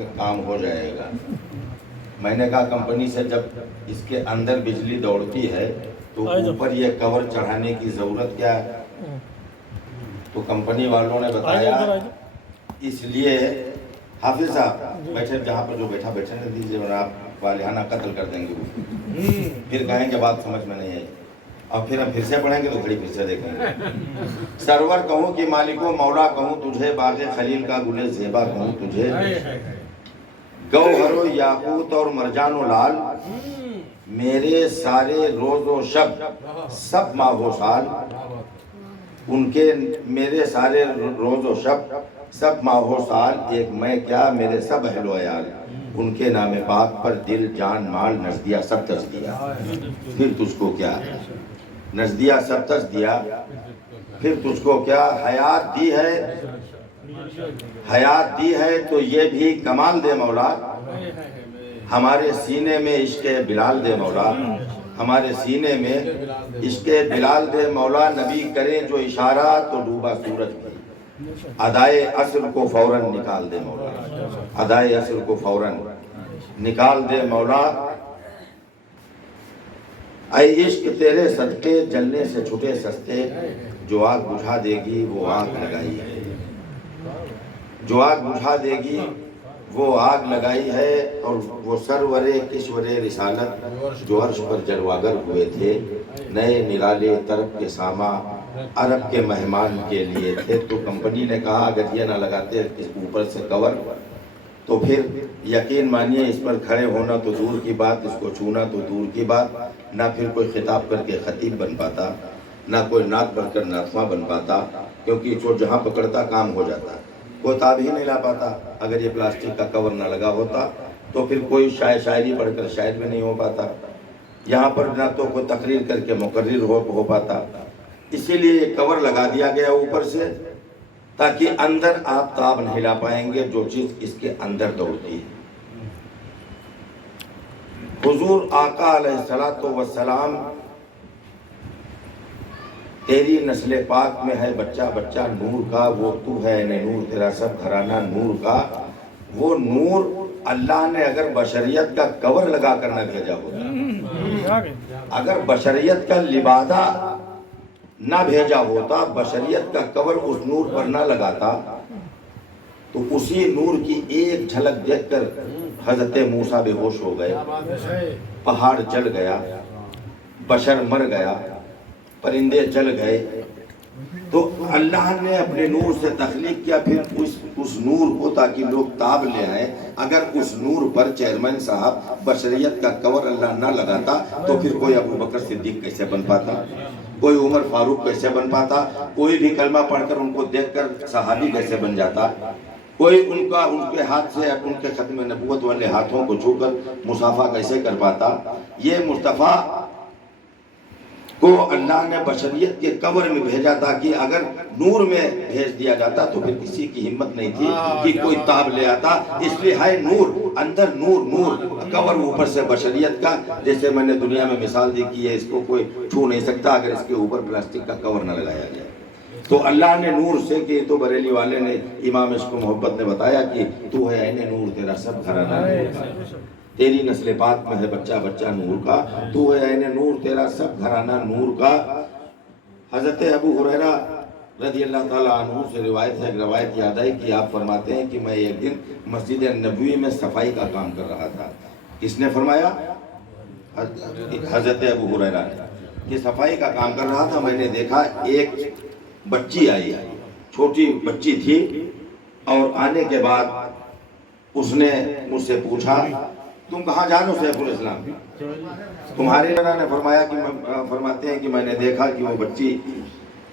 کہ کام ہو جائے گا۔ میں نے کہا کمپنی سے جب اس کے اندر بجلی دوڑتی ہے تو اوپر یہ کور چڑھانے کی ضرورت کیا ہے؟ تو کمپنی والوں نے بتایا اس لیے حافظ صاحب بیٹھے جہاں پر جو بیٹھا بیٹھنے دیجیے اور آپ والہانہ قتل کر دیں گے، پھر کہیں گے بات سمجھ میں نہیں آئی، اور پھر ہم پھر سے پڑھیں گے تو گھڑی پھر سے دیکھیں گے۔ سرور کہوں کہ مالکو مولا کہوں تجھے، باغ خلیل کا گل زیبا کہوں تجھے، گوہر و یاقوت اور مرجان و لال، میرے سارے روز و شب سب ماہ و سال، ان کے میرے سارے روز و شب سب ماہ و سال، ایک میں کیا میرے سب اہل و عیال، ان کے نام پاک پر دل جان مال نزدیہ سب تج دیا، پھر تجھ کو کیا نزدیہ سب تج دیا، پھر تجھ کو کیا حیات دی ہے، حیات دی ہے تو یہ بھی کمال دے مولا، ہمارے سینے میں عشق بلال دے مولا، ہمارے سینے میں عشق بلال دے مولا، نبی کرے جو اشارہ تو ڈوبا سورج بھی، ادائے عصر کو فوراً نکال دے مولا، ادائے عصر کو فوراً نکال دے مولا، اے عشق تیرے صدقے جلنے سے چھٹے سستے، جو آگ بجھا دے گی وہ آگ لگائی ہے، جو آگ بجھا دے گی وہ آگ لگائی ہے، اور وہ سرور کشور رسالت جو عرش پر جلواگر ہوئے تھے، نئے نرالے طرف کے ساما عرب کے مہمان کے لیے تھے۔ تو کمپنی نے کہا اگر یہ نہ لگاتے اس اوپر سے کور تو پھر یقین مانیے اس پر کھڑے ہونا تو دور کی بات، اس کو چھونا تو دور کی بات، نہ پھر کوئی خطاب کر کے خطیب بن پاتا، نہ کوئی نعت پڑھ کر نعتواں بن پاتا، کیونکہ جو جہاں پکڑتا کام ہو جاتا، کوئی تاب ہی نہیں لا پاتا۔ اگر یہ پلاسٹک کا کور نہ لگا ہوتا تو پھر کوئی شاعری پڑھ کر شاعر بھی نہیں ہو پاتا، یہاں پر نہ تو کوئی تقریر کر کے مقرر ہو پاتا، اسی لیے یہ کور لگا دیا گیا اوپر سے تاکہ اندر آپ تاب نہیں لا پائیں گے جو چیز اس کے اندر دوڑتی ہے۔ حضور آقا علیہ السلام تیری نسل پاک میں ہے بچہ بچہ نور کا، وہ تو ہے اے نور تیرا سب گھرانہ نور کا، وہ نور اللہ نے اگر بشریت کا کور لگا کر نہ بھیجا ہوتا، اگر بشریت کا لبادہ نہ بھیجا ہوتا، بشریت کا کور اس نور پر نہ لگاتا، تو اسی نور کی ایک جھلک دیکھ کر حضرت موسیٰ بے ہوش ہو گئے، پہاڑ جل گیا، بشر مر گیا، پرندے جل گئے۔ تو اللہ نے اپنے نور سے تخلیق کیا، پھر اس نور کو تاکہ لوگ تاب لے آئے۔ اگر اس نور پر چیئرمین صاحب بشریت کا کور اللہ نہ لگاتا تو پھر کوئی ابو بکر صدیق کیسے بن پاتا، کوئی عمر فاروق کیسے بن پاتا، کوئی بھی کلمہ پڑھ کر ان کو دیکھ کر صحابی کیسے بن جاتا، کوئی ان کے ہاتھ سے ان کے ختم نبوت والے ہاتھوں کو چھو کر مصافحہ کیسے کر پاتا۔ یہ مصطفیٰ کو اللہ نے بشریت کے کور میں بھیجا تھا کہ اگر نور میں بھیج دیا جاتا تو پھر کسی کی ہمت نہیں تھی کہ کوئی تاب لے آتا، اس لیے ہے نور، اندر نور، نور کور اوپر سے بشریت کا، جیسے میں نے دنیا میں مثال دی کہ اس کو کوئی چھو نہیں سکتا اگر اس کے اوپر پلاسٹک کا کور نہ لگایا جائے۔ تو اللہ نے نور سے کہ تو بریلی والے نے امام عشق و محبت نے بتایا کہ تو ہے عین نور تیرا سب گھرانہ نور کا، تیری نسل پاک میں ہے بچہ بچہ نور کا، تو ہے عین نور تیرا سب گھرانہ نور کا۔ حضرت ابو ہریرہ رضی اللہ تعالیٰ عنہ سے روایت ہے، ایک روایت یاد آئی کہ آپ فرماتے ہیں کہ میں ایک دن مسجد نبوی میں صفائی کا کام کر رہا تھا۔ کس نے فرمایا؟ حضرت ابو ہریرہ نے، کہ صفائی کا کام کر رہا تھا، میں نے دیکھا ایک بچی آئی، چھوٹی بچی تھی، اور آنے کے بعد اس نے مجھ سے پوچھا تم کہاں جانو سیف الاسلام؟ تمہارے اللہ نے فرمایا کہ فرماتے ہیں کہ میں نے دیکھا کہ وہ بچی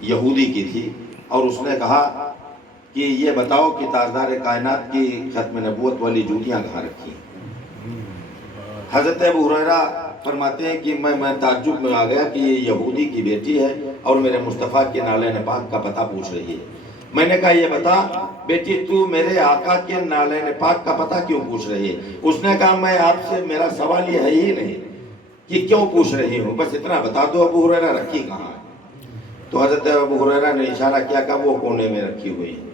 یہودی کی تھی، اور اس نے کہا کہ یہ بتاؤ کہ تاجدار کائنات کی ختم نبوت والی جوتیاں کہاں رکھی ہیں؟ حضرت ابو ہریرہ فرماتے ہیں کہ میں تعجب میں آ گیا کہ یہ یہودی کی بیٹی ہے اور میرے مصطفیٰ کے نالین پاک کا پتہ پوچھ رہی ہے۔ میں نے کہا یہ بتا بیٹی تو میرے آقا کے نالین پاک کا پتہ کیوں پوچھ رہی ہے؟ اس نے کہا میں آپ سے، میرا سوال یہ ہے ہی نہیں کہ کیوں پوچھ رہی ہوں، بس اتنا بتا دو ابو ہریرہ رکھی کہاں ہے؟ تو حضرت ابو ہریرہ نے اشارہ کیا کہ وہ کونے میں رکھی ہوئی ہے۔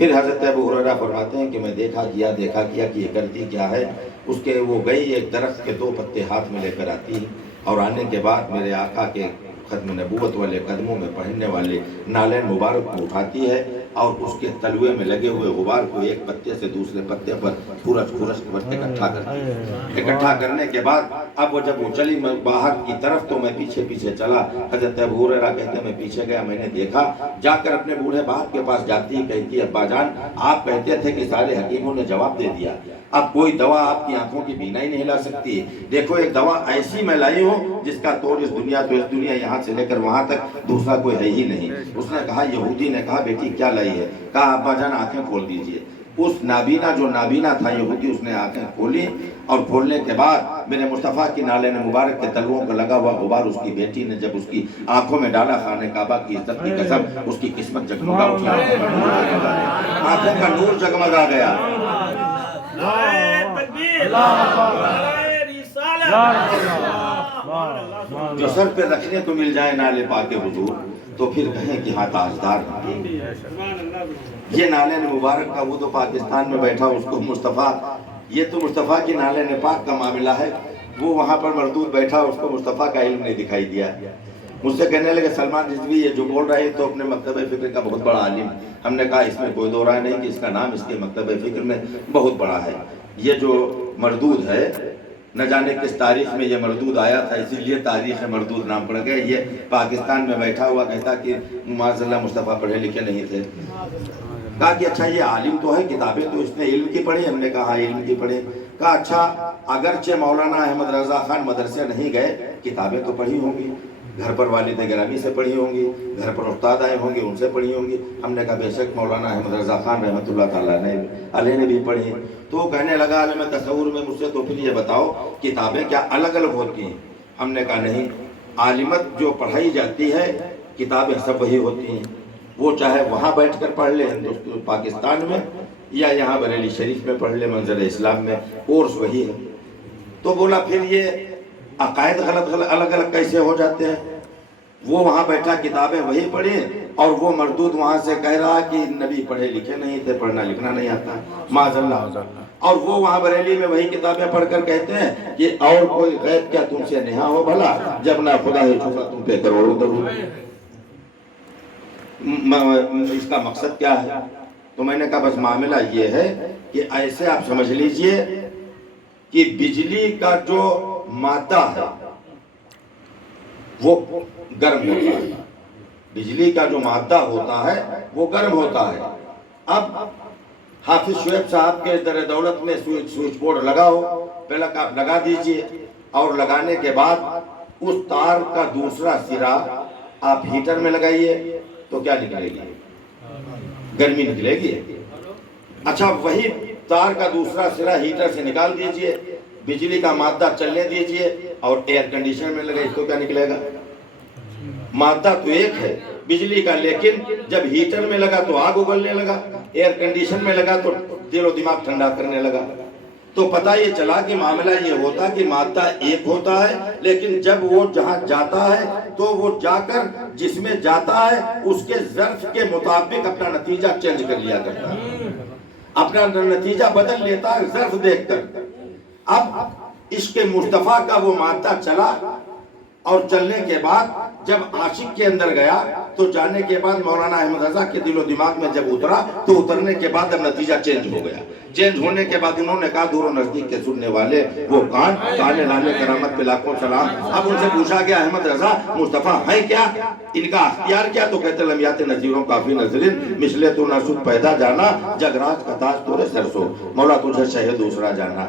پھر حضرت ابو ہریرہ فرماتے ہیں کہ میں دیکھا کیا کہ یہ کرتی کیا ہے. اس کے وہ گئی ایک درخت کے 2 پتے ہاتھ میں لے کر آتی ہے اور آنے کے بعد میرے آقا کے ختم نبوت والے قدموں میں پہننے والے نالین مبارک کو اٹھاتی ہے اور اس کے تلوے میں لگے ہوئے غبار کو ایک پتے سے دوسرے پتے پر کھورچ کر اکٹھا کرتی ہے. اکٹھا کرنے کے بعد اب وہ جب وہ چلی میں باہر کی طرف تو میں پیچھے چلا. حضرت ابو ہریرہ کہتے ہیں میں پیچھے گیا, میں نے دیکھا, جا کر اپنے بوڑھے باپ کے پاس جاتی ہے, کہتی ہے ابا جان آپ کہتے تھے کہ سارے حکیموں نے جواب دے دیا, اب کوئی دوا آپ کی آنکھوں کی بینائی نہیں لا سکتی. دیکھو ایک دوا ایسی میں لائی ہوں جس کا توڑ اس دنیا یہاں سے لے کر وہاں تک دوسرا کوئی ہے ہی نہیں. اس نے کہا, یہودی نے کہا بیٹی کیا لائی ہے؟ کہا ابا جان آنکھیں کھول دیجئے. اس نابینا جو نابینا تھا یہودی, اس نے آنکھیں کھولی اور کھولنے کے بعد میرے مصطفیٰ کی نالین مبارک کے تلووں پر لگا ہوا غبار اس کی بیٹی نے جب اس کی آنکھوں میں ڈالا, خانہ کعبہ کی عزت کی قسم اس کی قسمت جگمگا اٹھی, آنکھوں کا نور جگمگا گیا. جو سر پہ رکھنے کو مل جائے نالے پاک حضور تو پھر کہیں کہ ہاں تاجدار ہیں. یہ نالین مبارک کا وہ تو پاکستان میں بیٹھا اس کو مصطفیٰ, یہ تو مصطفیٰ کی نالین پاک کا معاملہ ہے. وہ وہاں پر مردود بیٹھا, اس کو مصطفیٰ کا علم نہیں دکھائی دیا. مجھ سے کہنے لگے سلمان رضوی یہ جو بول رہے تو اپنے مکتب فکر کا بہت بڑا عالم. ہم نے کہا اس میں کوئی دو رائے نہیں کہ اس کا نام اس کے مکتب فکر میں بہت بڑا ہے. یہ جو مردود ہے نہ جانے کس تاریخ میں یہ مردود آیا تھا, اسی لیے تاریخ مردود نام پڑ گیا. یہ پاکستان میں بیٹھا ہوا کہتا کہ معاذ اللہ مصطفیٰ پڑھے لکھے نہیں تھے. کہا کہ اچھا یہ عالم تو ہے, کتابیں تو اس نے علم کی پڑھی. ہم نے کہا علم کی پڑھی. کہا اچھا اگرچہ مولانا احمد رضا خان مدرسے نہیں گئے, کتابیں تو پڑھی ہوں گی, گھر پر والد گرامی سے پڑھی ہوں گی, گھر پر استاد آئے ہوں گے ان سے پڑھی ہوں گی. ہم نے کہا بے شک مولانا احمد رضا خان رحمۃ اللہ تعالیٰ علیہ نے بھی پڑھی. تو کہنے لگا عالم تصور میں مجھ سے تو پھر یہ بتاؤ کتابیں کیا الگ الگ ہوتی ہیں؟ ہم نے کہا نہیں, عالمت جو پڑھائی جاتی ہے کتابیں سب وہی ہوتی ہیں. وہ چاہے وہاں بیٹھ کر پڑھ لے ہندوستان پاکستان میں یا یہاں بریلی شریف میں پڑھ لے, منظر اسلام میں کورس وہی ہے. تو بولا پھر یہ عقائد غلط الگ الگ کیسے ہو جاتے ہیں؟ وہ وہاں بیٹھا کتابیں وہی پڑھی اور وہ مردود وہاں سے کہہ رہا کہ نبی پڑھے لکھے نہیں تھے, پڑھنا لکھنا نہیں آتا معاذ اللہ. اور وہ وہاں بریلی میں وہی کتابیں پڑھ کر کہتے ہیں کہ اور کوئی غیب کیا تم سے نہا ہو بھلا, جب نہ خدا ہی چھوڑا تم پہ کروڑوں درود. اس کا مقصد کیا ہے؟ تو میں نے کہا بس معاملہ یہ ہے کہ ایسے آپ سمجھ لیجئے کہ بجلی کا جو مادہ ہے وہ گرم ہوتا ہے. بجلی کا جو مادہ ہوتا ہے وہ گرم ہوتا ہے. اب حافظ شعیب صاحب کے در دولت میں سوئچ بورڈ لگا ہو, پہلے آپ لگا دیجئے اور لگانے کے بعد اس تار کا دوسرا سرا آپ ہیٹر میں لگائیے تو کیا نکلے گی؟ گرمی نکلے گی. اچھا وہی تار کا دوسرا سرا ہیٹر سے نکال دیجئے, بجلی کا مادہ چلنے دیجئے اور ایئر کنڈیشن میں لگے تو کیا نکلے گا؟ مادہ تو ایک ہے بجلی کا, لیکن جب ہیٹر میں لگا تو آگ اگلنے لگا, ایئر کنڈیشن میں لگا تو دل و دماغ ٹھنڈا کرنے لگا. تو پتہ یہ چلا کہ معاملہ یہ ہوتا کہ مادہ ایک ہوتا ہے, لیکن جب وہ جہاں جاتا ہے تو وہ جا کر جس میں جاتا ہے اس کے ظرف کے مطابق اپنا نتیجہ چینج کر لیا کرتا ہے, اپنا نتیجہ بدل لیتا ہے ظرف دیکھ کر. اب عشق مصطفیٰ کا وہ مادہ چلا اور چلنے کے بعد جب عاشق کے اندر گیا تو جانے کے بعد مولانا احمد رضا کے دل و دماغ میں جب اترا تو اترنے کے بعد اب نتیجہ چینج ہو گیا. چینج ہونے کے بعد انہوں نے کہا دور و نزدیک کے سننے والے وہ کان تانے لانے کرامت پہ لاکھوں سلام. اب ان سے پوچھا گیا احمد رضا مصطفیٰ ہے کیا, ان کا اختیار کیا؟ تو کہتے لمیات نظیروں کافی نظرین مثلے تو نہ سود پیدا جانا, جگراج کا تاج تورے سرسو, مولا تجھے شہ دوسرا جانا.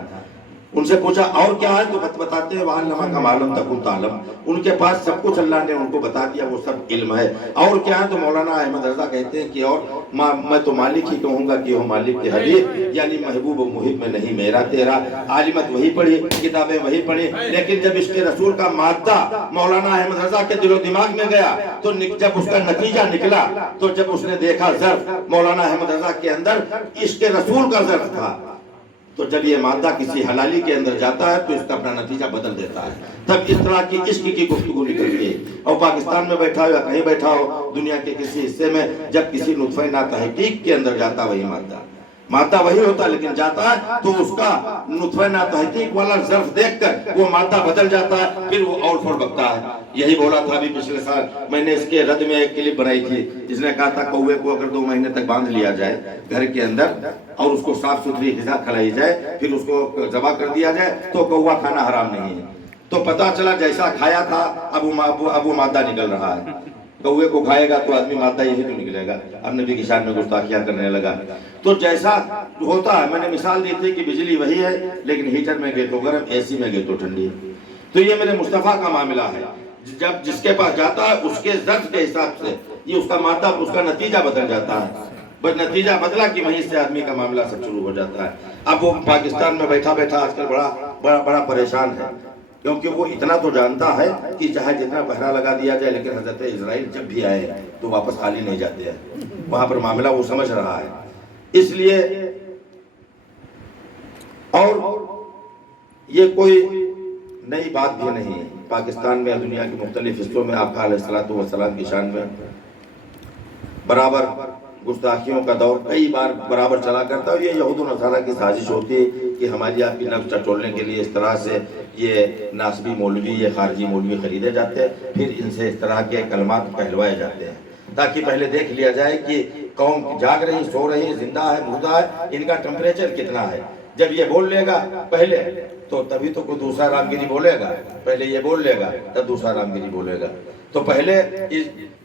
ان سے پوچھا اور کیا ہے؟ تو بتاتے ہیں وَعَلَّمَ كَمَا لَمْ تَكُنْ تَعْلَمْ, ان کے پاس سب کچھ اللہ نے ان کو بتا دیا, وہ سب علم ہے. اور کیا ہے؟ تو مولانا احمد رضا کہتے ہیں کہ اور میں تو مالک ہی کہوں گا کہ وہ مالک کے حبیب, یعنی محبوب و محب میں نہیں میرا تیرا. عالمت وہی پڑھی, کتابیں وہی پڑھی, لیکن جب عشق رسول کا مادہ مولانا احمد رضا کے دل و دماغ میں گیا تو جب اس کا نتیجہ نکلا تو جب اس نے دیکھا ظرف مولانا احمد رضا کے اندر عشق رسول کا ظرف تھا, تو جب یہ مادہ کسی حلالی کے اندر جاتا ہے تو اس کا اپنا نتیجہ بدل دیتا ہے. تب اس طرح کی عشق کی گفتگو نکلتی ہے. اور پاکستان میں بیٹھا ہو یا کہیں بیٹھا ہو دنیا کے کسی حصے میں، جب کسی نطفہ ناتحقیق کے اندر جاتا وہی مادہ وہی ہوتا ہے، لیکن جاتا ہے تو اس کا نطفہ ناتحقیق والا ظرف دیکھ کر وہ مادہ بدل جاتا ہے، پھر وہ اور پھر بکتا ہے. یہی بولا تھا ابھی پچھلے سال میں نے اس کے رد میں ایک کلپ بنائی تھی، جس نے کہا تھا کوے کو اگر 2 مہینے تک باندھ لیا جائے گھر کے اندر اور اس کو صاف ستھری غذا کھلائی جائے، پھر اس کو ذبح کر دیا جائے تو کوا کھانا حرام نہیں ہے. تو پتا چلا جیسا کھایا تھا اب وہ مادہ نکل رہا ہے. کوے کو کھائے گا تو آدمی مادہ یہی تو نکلے گا. اب نبی کی شان میں گستاخیاں کرنے لگا. تو جیسا ہوتا ہے، میں نے مثال دی تھی کہ بجلی وہی ہے لیکن ہیٹر میں گئے تو گرم، اے سی میں گئے تو ٹھنڈی. تو یہ میرے مصطفیٰ کا معاملہ ہے. جب جس کے پاس جاتا ہے اس کے ظرف کے حساب سے یہ اس کا مادہ، اس کا نتیجہ بدل جاتا ہے. بس نتیجہ بدلا کہ وہیں سے آدمی کا معاملہ سب شروع ہو جاتا ہے. اب وہ پاکستان میں بیٹھا آج کل بڑا پریشان ہے، کیونکہ وہ اتنا تو جانتا ہے کہ چاہے جتنا پہرا لگا دیا جائے لیکن حضرت اسرائیل جب بھی آئے تو واپس خالی نہیں جاتے ہیں. وہاں پر معاملہ وہ سمجھ رہا ہے. اس لیے اور یہ کوئی نئی بات بھی نہیں ہے. پاکستان میں دنیا کے مختلف حصوں میں آقا علیہ السلام کی شان میں برابر گستاخیوں کا دور کئی بار برابر چلا کرتا ہے. اور یہ یہود و نصارہ کی سازش ہوتی ہے کہ ہماری آپ کی نفس ٹٹولنے کے لیے اس طرح سے یہ ناسبی مولوی، یہ خارجی مولوی خریدے جاتے ہیں، پھر ان سے اس طرح کے کلمات پہلوائے جاتے ہیں تاکہ پہلے دیکھ لیا جائے کہ قوم جاگ رہی، سو رہی، زندہ ہے، مردہ ہے، ان کا ٹمپریچر کتنا ہے. جب یہ بول لے گا پہلے تو تبھی تو کوئی دوسرا رامگیری بولے گا. پہلے یہ بول لے گا تب دوسرا رامگیری بولے گا. تو پہلے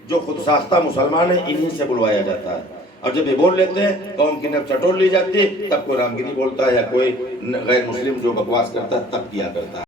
جو خود ساختہ مسلمان ہیں انہی سے بلوایا جاتا ہے. اور جب یہ بول لیتے ہیں قوم کی نفس چٹول لی جاتی ہے، تب کوئی رامگیری بولتا ہے یا کوئی غیر مسلم جو بکواس کرتا ہے تب کیا کرتا ہے.